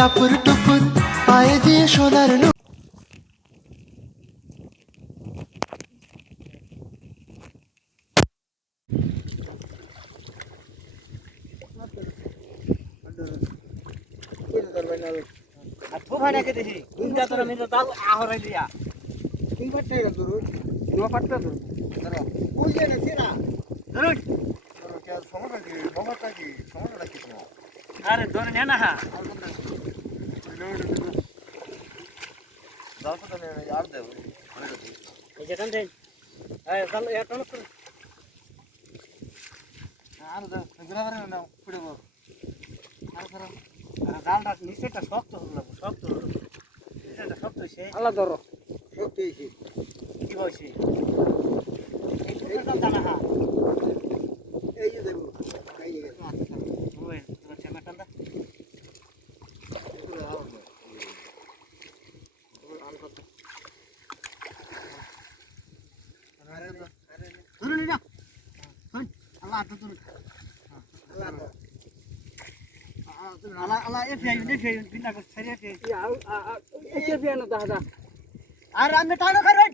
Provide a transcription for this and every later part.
টাপুর টুপুর পায়ে দিয়ে সোনার নো আরে ধরে নে না এই যে টান দেন এই চল এ টান কর আর দাও গ্রাভারে না পড়ে বল আর করো আর জালটা নিচেটা শক্ত হলো না শক্ত হলো নিচেটা শক্ত হইছে আল্লাহ ধরো শক্ত হইছে কি হইছে এই পুরোটা জানা হ্যাঁ এই যে দেব এই যে ওই তোর চেমাটা দা ধরে না আল্লাহ তো তুমি আল্লাহ আল্লাহ এ ফেই বিনা করে ছেড়ে ফেই এ ফেই না দাদা আর আমি টানো করে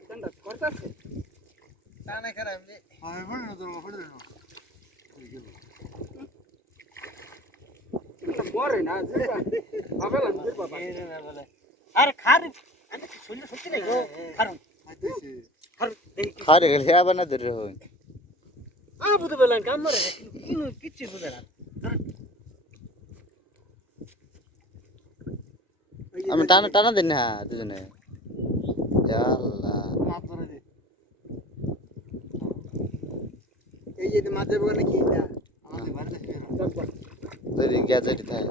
ঠান্ডা করতেছে টানা করে আমি আমি বল না তোর বড় না মরে না ভাবেলা নিজের বাবা আরে খার আমি শুনলে সত্যি নাই গো কারণ খারে গেলে আবার না ধরে হই বুঝতে পারলাম কাম মরে কিচ্ছু বুঝে না আমি টানা টানা দিন না দুজনে আল্লাহ মাছ ধরে দে এই যে মাছ দেবো নাকি এটা আমাদের বাড়িতে ধরে গিয়া যেতে থাকে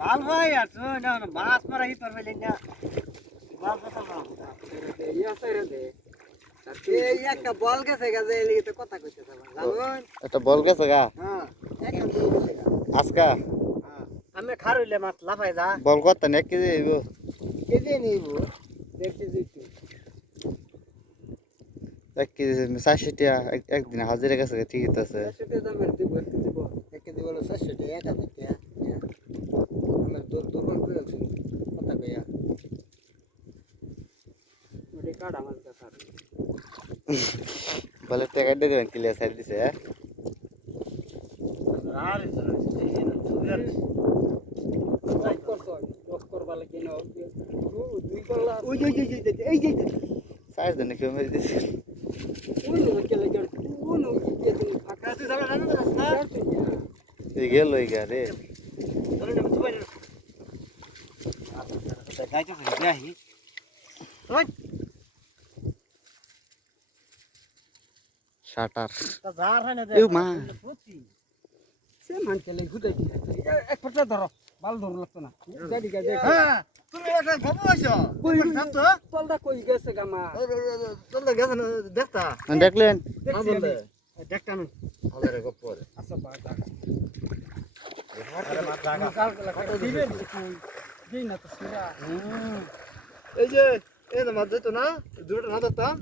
ভাল ভাই আছো না মাছ মারাই পারবে না মাছ কথা না এই আছে রে দে এই একটা বল গেছে গাজে এলি তো কথা কইতে জানুন এটা বল গেছে গা হ্যাঁ একটা বল গেছে গা আজকা হ্যাঁ আমি খার হইলে মাছ লাফাই যা বল কত না 1 কেজি হইব কেজি নিব 1 কেজি 1 কেজি 400 টাকা একদিন হাজিরা গেছে ঠিকই আছে 400 টাকা দামের দিব 1 কেজি বল 1 কেজি বল 400 টাকা 1000 টাকা আমার দোকান করে আছে কথা কইয়া ওরে কাড়া মাছ কথা বলে টাকা দিয়ে দেবেন ক্লিয়ার সাইড দিছে আর সুগার লাইক করছ লক করবা লাগে না দুই করলা ওই যে এই যে সাইজ দেন কেউ মেরে দিছে ওই লোক কে লাগে ওই লোক কে তুমি ফাঁকা আছে জানা না না এই গেল এই গা রে ধরে না তুই বাইরে আচ্ছা গাইতে যাই ওই শাটার তা জার হয় না এ মা সে মানতে লাই হুদাই এক ফটা ধরো বাল ধরো লাগতো না গাড়ি গাড়ি হ্যাঁ তুমি এটা ভাবো আছো কই তো তলটা কই গেছে গামা তলটা গেছে না দেখতা দেখলেন বললে দেখতা না আরে গপর আচ্ছা বা জায়গা আরে মা জায়গা কাল কাটা দিবে দেই না তো সিরা এই যে এই না মাঝে তো না দুটো না ধরতাম